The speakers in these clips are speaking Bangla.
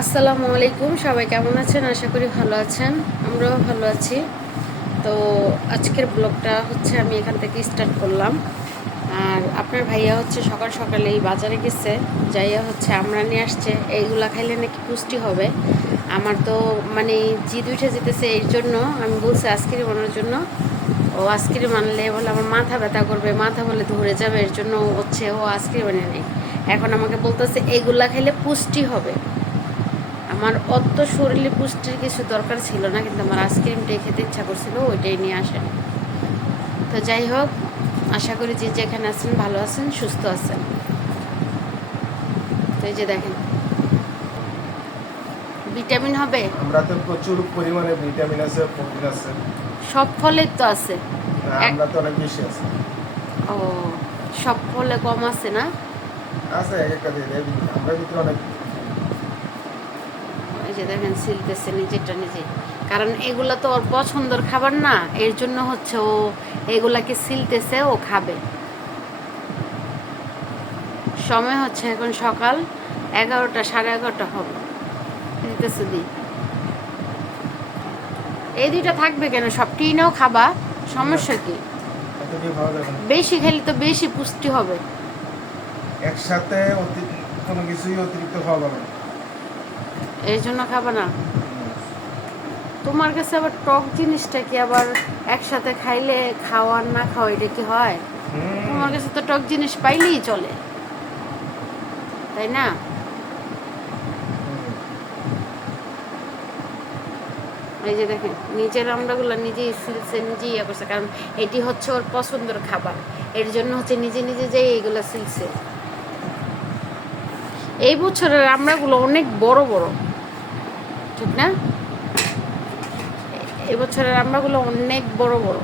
আসসালামু আলাইকুম, সবাই কেমন আছেন? আশা করি ভালো আছেন, আমরাও ভালো আছি। তো আজকের ব্লগটা হচ্ছে আমি এখান থেকে স্টার্ট করলাম। আর আপনার ভাইয়া হচ্ছে সকাল সকালে এই বাজারে গেছে, যাইয়া হচ্ছে আমরা নিয়ে আসছে। এইগুলা খাইলে নাকি পুষ্টি হবে। আমার তো মানে জিদ উঠে যেতেছে এর জন্য। আমি বলছি আজকেরই বানানোর জন্য? ও আজকেরই মানলে বলে, আমার মাথা ব্যথা করবে, মাথা বলে ধরে যাবে। এর জন্য হচ্ছে ও আজকেরই বানিয়ে নেই এখন আমাকে বলতেছে এইগুলা খাইলে পুষ্টি হবে। আমার অত শরীরে পুষ্টির কিছু দরকার ছিল না কিন্তু আমার আইসক্রিমটাই খেতে ইচ্ছা করছিল ওইটাই নিয়ে আসেন। তো যাই হোক আশা করি যে যেখানে আছেন ভালো আছেন সুস্থ আছেন। তো এই যে দেখেন। ভিটামিন হবে? আমরা তো প্রচুর পরিমাণে ভিটামিন আছে প্রোটিন আছে। সব ফলের তো আছে। আমরা তো অনেক বেশি আছে। ও সব ফলে কম আছে না? আছে এক একটা দিয়ে আমরা ভিতরে অনেক যে দেখেন সিলতেছে নিজেরটা নিজে। কারণ এগুলা তো ওর পছন্দের খাবার না এর জন্য হচ্ছে ও এগুলাকে সিলতেছে ও খাবে। সময় হচ্ছে এখন সকাল এগারোটা সাড়ে এগারোটা হবে। দিতেছে দি। এই দুইটা থাকবে কেন? সব টিনেও খাবা সমস্যা কি? বেশি খেলে তো বেশি পুষ্টি হবে। একসাথে কোনো কিছুই অতিরিক্ত খাওয়া যাবে না। এই জন্য খাবা না। তোমার কাছে আবার টক জিনিসটা কি আবার একসাথে খাইলে খাওয়া না খাওয়া এটা কি হয়? তোমার কাছে তো টক জিনিস পাইলেই চলে। তাই না? এই যে দেখেন নিজের আমরাগুলো নিজেই সিলছে নিজেই ইয়ে করছে কারণ এটি হচ্ছে ওর পছন্দের খাবার। এর জন্য হচ্ছে নিজে নিজে যে এইগুলো সিলছে এই বছরের আমরাগুলো অনেক বড় বড়। ঠিক না? এই বছরের আমরাগুলো অনেক বড় বড়।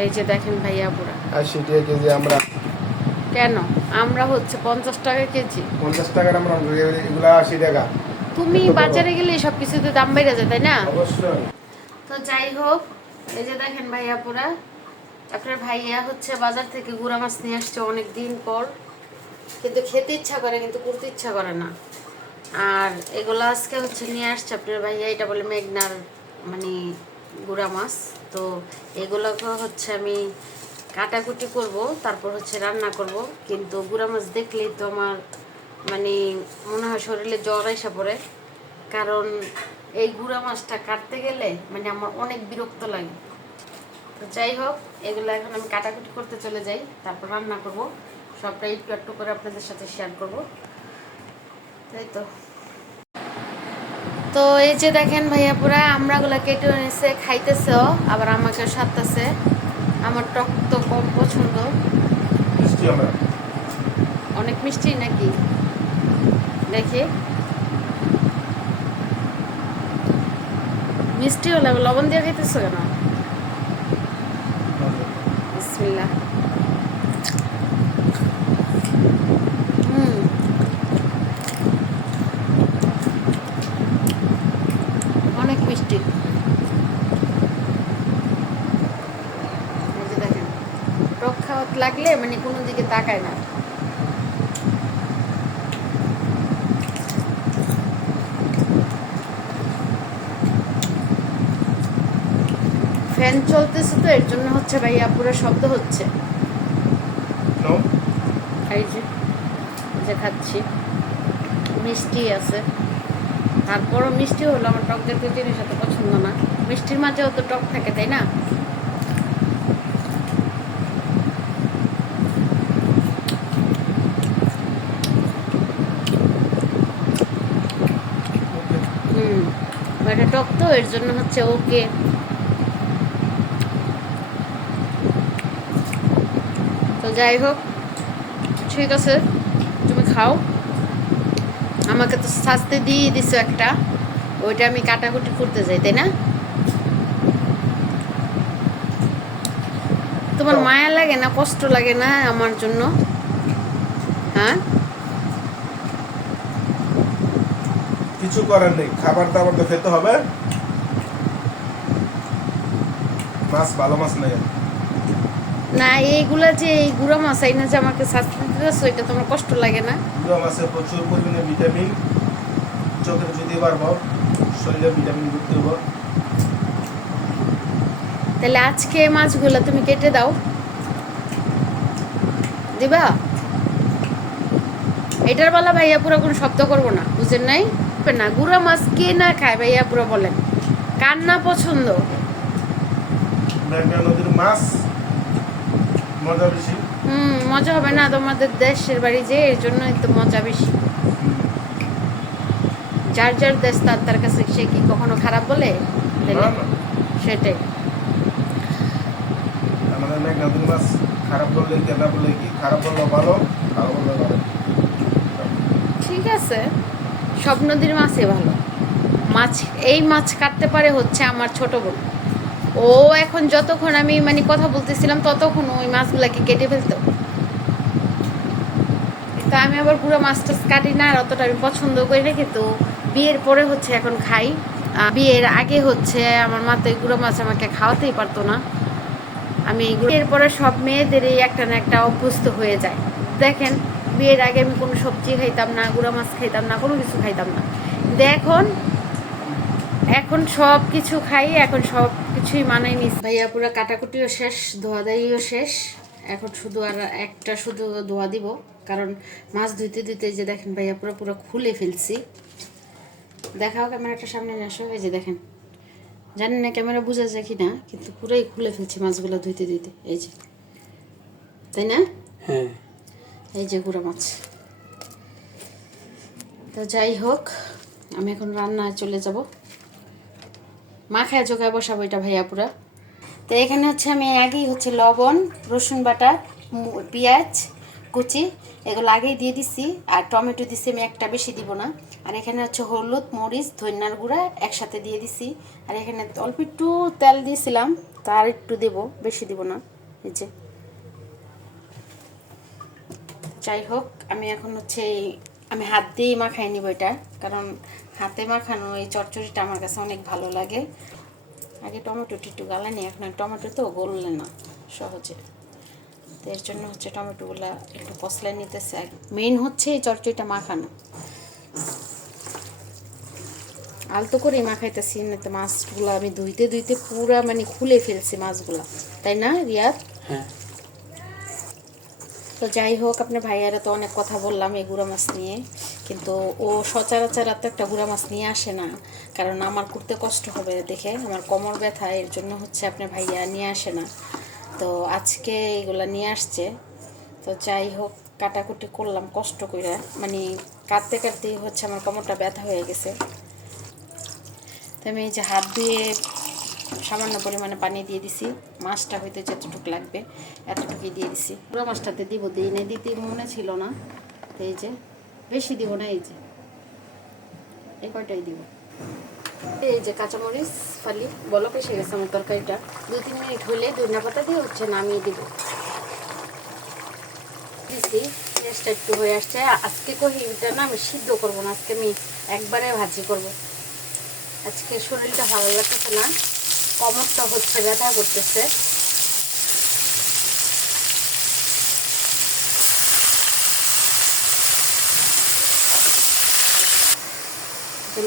এই যে দেখেন ভাইয়া পুরা। আশি টাকা কেজি আমরা। কেন? আমরা হচ্ছে পঞ্চাশ টাকা কেজি। পঞ্চাশ টাকার আমরা এগুলা আশি টাকা। তুমি বাজারে গেলে সব কিছুতে দাম বেড়ে যায় তাই না? অবশ্যই। তো যাই হোক এই যে দেখেন ভাইয়া পুরা। আপনার ভাইয়া হচ্ছে বাজার থেকে গুড়া মাছ নিয়ে আসছে অনেক দিন পর। কিন্তু খেতে ইচ্ছা করে কিন্তু করতে ইচ্ছা করে না। আর এগুলো আজকে হচ্ছে নিয়ে আসছে আপনার ভাইয়া, এটা বলে মেঘনার মানে গুড়া মাছ। তো এগুলোকে হচ্ছে আমি কাটাকুটি করব, তারপর হচ্ছে রান্না করব। কিন্তু গুড়া মাছ দেখলেই তো আমার মানে মনে হয় শরীরে জ্বর এসে পড়ে। কারণ এই গুঁড়া মাছটা কাটতে গেলে মানে আমার অনেক বিরক্ত লাগে। তো যাই হোক, এগুলো এখন আমি কাটাকুটি করতে চলে যাই, তারপর রান্না করব। সবটা একটু একটু করে আপনাদের সাথে শেয়ার করব। তাই তো। তো এই যে দেখেন ভাইয়া পুরা আমরাগুলো কেটে এনেছে খাইতেছেও আবার আমাকে সারতেছে। আমার টক তো কম পছন্দ। অনেক মিষ্টি নাকি? দেখি। মিষ্টি হলে লবণ দিয়ে খাইতেছো কেন বিসমিল্লাহ হুম অনেক মিষ্টি এই যে দেখেন টক খাওয়াত লাগলে মানে কোনো দিকে তাকায় না। ফ্যান চলতেছে তো এর জন্য হচ্ছে ভাইয়া পুরো শব্দ হচ্ছে। এই যে খাচ্ছি। মিষ্টি আছে। তারপরও মিষ্টি হলো আমার টক জাতীয় জিনিস এত পছন্দ না। মিষ্টির মাঝে অত টক থাকে তাই না হুম এটা টক তো এর জন্য হচ্ছে ওকে তো যাই হোক ঠিক আছে তুমি খাও। আমাকে তো শাস্তি দিয়ে দিছো একটা ওইটা আমি কাটাকুটি করতে যাই তাই না? তোমার মায়া লাগে না কষ্ট লাগে না আমার জন্য? হ্যাঁ? কিছু করার নেই। খাবার দাবার তো খেতে হবে। মাছ ভালো মাছ নেই। না এইগুলা যে এই গুঁড়া মাছ এই না যে আমাকে দিতেছো এটা তোমার কষ্ট লাগে না। গুঁড়ো মাছে প্রচুর পরিমাণে ভিটামিন চোখের যদি পারব শরীরে ভিটামিন ঢুকতে হব তাহলে আজকে মাছগুলো তুমি কেটে দাও। দিবা? এটার বেলা ভাইয়া পুরো কোনো শব্দ করব না বুঝেন নাই? না। গুঁড়া মাছ কে না খায় ভাইয়া পুরো বলেন। কার না পছন্দ? নদীর মাছ। মজা বেশি। হুম মজা হবে না তোমাদের দেশের বাড়ি যে এর জন্যই তো মজা বেশি। যার যার দেশ তার তার কাছে সে কি কখনো খারাপ বলে। সেটাই। আমাদের মেঘনা মাছ খারাপ বললে কেনা বললে কি? খারাপ বললে ভালো ভালো বললে ঠিক আছে। সব নদীর মাছই ভালো। মাছ, এই মাছ কাটতে পারে হচ্ছে আমার ছোট বোন। ও এখন যতক্ষণ আমি মানে কথা বলতেছিলাম, ততক্ষণ ওই মাছগুলাকে কেটে ফেলতো। তা আমি আবার পুরো মাছ টাছ কাটি না, আর অতটা আমি পছন্দ করি না, কিন্তু বিয়ের পরে হচ্ছে এখন খাই। বিয়ের আগে হচ্ছে আমার মা তো এই গুঁড়ো মাছ আমাকে খাওয়াতেই পারতো না। আমি বিয়ের পরে সব মেয়েদের এই একটা না একটা অভ্যস্ত হয়ে যায়। দেখেন বিয়ের আগে আমি কোনো সবজি খাইতাম না, গুঁড়া মাছ খাইতাম না, কোনো কিছু খাইতাম না। কিন্তু এখন সব কিছু খাই, এখন সব কিছুই মানাই নিস ভাইয়া, পুরো কাটাকুটিও শেষ ধোয়া দাইও শেষ। এখন শুধু আর একটা শুধু ধোয়া দিব, কারণ মাছ ধুইতে ধুইতে যে দেখেন ভাইয়া, পুরো পুরো খুলে ফেলছি। দেখাও ক্যামেরাটা সামনে আসো, এই যে দেখেন। জানি না ক্যামেরা বোঝা যায় কি না কিন্তু পুরোই খুলে ফেলছি মাছগুলো ধুইতে ধুইতে, এই যে। তাই না? হ্যাঁ। এই যে গুঁড়া মাছ। তো যাই হোক, আমি এখন রান্নায় চলে যাব। মাখায় জোগায় বসাবো এটা ভাইয়া পুরা। তো এখানে হচ্ছে আমি আগেই হচ্ছে লবণ, রসুন বাটা পেঁয়াজ, কুচি এগুলো আগেই দিয়ে দিছি। আর টমেটো দিছি আমি একটা বেশি দিব না। আর এখানে হচ্ছে হলুদ, মরিচ, ধনিয়ার গুঁড়া একসাথে দিয়ে দিছি। আর এখানে অল্প একটু তেল দিয়েছিলাম, তার একটু দেব, বেশি দিব না। এই যে। যাই হোক আমি এখন হচ্ছে এই- আমি হাত দিয়েই মাখাই নিব এটা। কারণ হাতে মাখানো এই চচ্চড়িটা আমার কাছে অনেক ভালো লাগে। আগে টমেটো একটু গালানি, এখন টমেটো তো গললে না, সহজে। তো এর জন্য হচ্ছে টমেটোগুলা একটু কষলাই নিতেছে। মেইন হচ্ছে এই চচ্চড়িটা মাখানো। আলতো করে মাখাইতেছি না তো মাছগুলো আমি ধুইতে ধুইতে পুরা মানে খুলে ফেলছি মাছগুলা। তাই না, রিয়াদ? হ্যাঁ। তো যাই হোক, আপনার ভাইয়ারা তো অনেক কথা বললাম এই গুঁড়া মাছ নিয়ে। কিন্তু ও সচরাচর এত একটা গুঁড়া মাছ নিয়ে আসে না। কারণ আমার করতে কষ্ট হবে দেখে, আমার কোমর ব্যথা, এর জন্য হচ্ছে আপনার ভাইয়া নিয়ে আসে না। তো আজকে এগুলা নিয়ে আসছে। তো যাই হোক, কাটাকুটি করলাম কষ্ট করে মানে কাটতে কাটতেই হচ্ছে আমার কোমরটা ব্যথা হয়ে গেছে। তো আমি এই যে হাত দিয়ে সামান্য পরিমাণে পানি দিয়ে দিছি। মাছটা হইতে যতটুকু লাগবে, এতটুকুই দিয়ে দিছি। পুরো মাছটাতে দিব দিই না দিতে মনে ছিল না। এই যে, বেশি দিব না, এই যে। এই কয়টাই দিব? এই যে কাঁচামরিচ, ফালি, বলক এসে গেছে আমার তরকারিটা। দু তিন মিনিট হলে ধনিয়া পাতা দিয়ে হচ্ছে নামিয়ে দিব। দিছি, পেঁয়াজটা একটু হয়ে আসছে। আজকে কহিটা না আমি সিদ্ধ করব না, আজকে আমি একবারে ভাজি করব। আজকে শরীরটা ভালো লাগতেছে না। কমরটা হচ্ছে, ব্যথা করতেছে।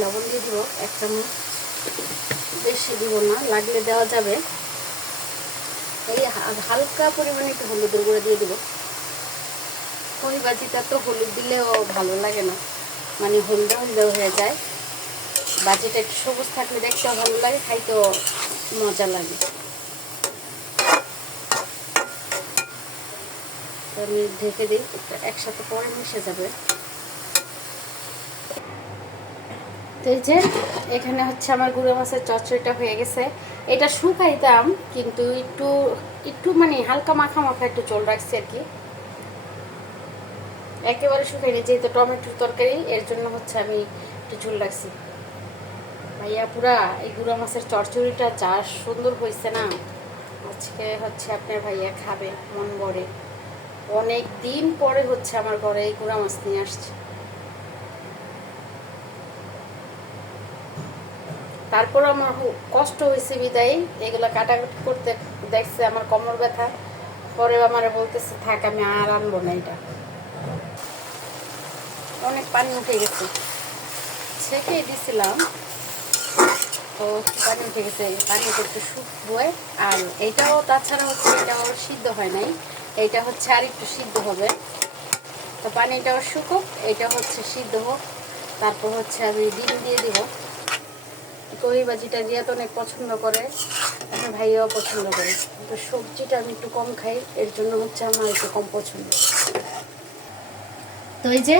লবণ দিয়ে দিব, এক চামচ। বেশি দিব না, লাগলে দেওয়া যাবে। এই হালকা পরিমাণে একটু হলুদের গুঁড়ো দিয়ে দিব। খড়ি বাজিটা তো হলুদ দিলেও ভালো লাগে না। মানে হলদে হলদে হয়ে যায়। বাজিটা একটু সবুজ থাকলে দেখতেও ভালো লাগে, খাইতেও মজা লাগে। আমি ঢেকে দিই একসাথে পরে মিশে যাবে। এই যে, এখানে হচ্ছে আমার গুঁড়ো মাছের চচ্চড়িটা হয়ে গেছে। এটা শুকাইতাম, কিন্তু একটু একটু মানে হালকা মাখা মাখা একটু চল রাখছি আর কি। একেবারে শুকাইনি যেহেতু টমেটোর তরকারি, এর জন্য হচ্ছে আমি একটু ঝোল রাখছি। ভাইয়া পুরা এই গুঁড়া মাছের চচ্চড়িটা যা সুন্দর হয়েছে না, আজকে হচ্ছে আপনার ভাইয়া খাবে, মন ভরে। অনেক দিন পরে হচ্ছে আমার ঘরে এই গুঁড়া মাছ নিয়ে আসছে। তারপর আমার কষ্ট হয়েছে বিদায়, এগুলো কাটাকুটি করতে দেখছে আমার কোমর ব্যথা। পরে আমার বলতেছে, থাক, আমি আর আনব না এটা। অনেক পানি উঠে গেছে। ছেঁকে দিছিলাম। তো পানি উঠে পানিটা একটু শুকবে আর এটাও তাছাড়া হচ্ছে এটাও সিদ্ধ হয় নাই এইটা হচ্ছে আর একটু সিদ্ধ হবে। তো পানিটাও শুকুক, এটা হচ্ছে সিদ্ধ হোক, তারপর হচ্ছে আমি ডিম দিয়ে দিব। দই বাজিটা রিয়াত অনেক পছন্দ করে, আমার ভাইয়াও পছন্দ করে। তো সবজিটা আমি একটু কম খাই, এর জন্য হচ্ছে আমার একটু কম পছন্দ। তো এই যে,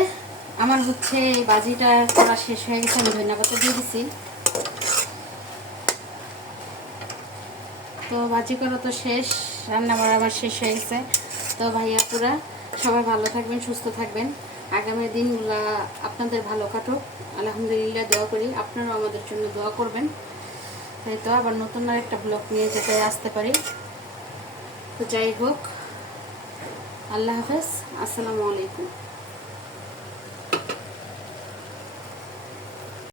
আমার হচ্ছে বাজিটা করা শেষ হয়ে গেছে, আমি ধন্যবাদ দিয়ে দিছি। তো বাজি করা তো শেষ রান্না আমার শেষ হয়ে গেছে। তো ভাইয়া পুরা সবাই ভালো থাকবেন, সুস্থ থাকবেন। আগামী দিনগুলা আপনাদের ভালো কাটুক। আলহামদুলিল্লাহ দোয়া করি, আপনারাও আমাদের জন্য দোয়া করবেন। তাই তো আবার নতুন আর একটা ব্লগ নিয়ে যেতে আসতে পারি। তো যাই হোক, আল্লাহ হাফেজ, আসসালামু আলাইকুম।